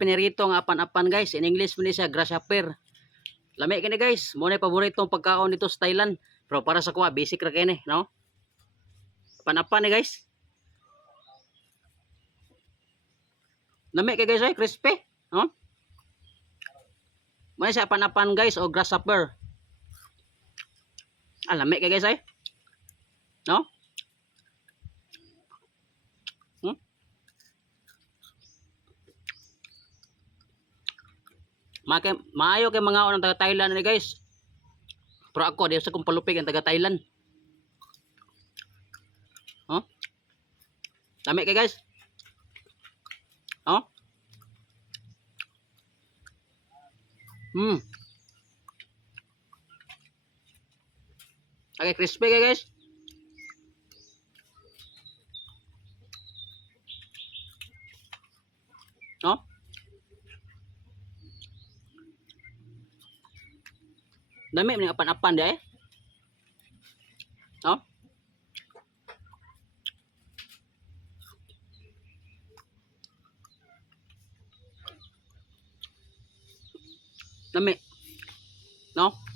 pinirito nga apan-apan guys. In English mo ni siya grasshopper. Lami kini guys, mo na paboritong pagkaon dito sa Thailand. Pero para sa kuha basic ra kini, no? Apan-apan ni guys. Lami kay guys, crispy, no? Mo siya apan-apan guys o grasshopper. Lami kay guys no? Maayo kay mga unang taga Thailand ni guys. Pero ako di sa kong palupig ang taga Thailand. Lami kay guys. Okay, crispy kay guys. No? Dami man apan-apan di no? Dami. No?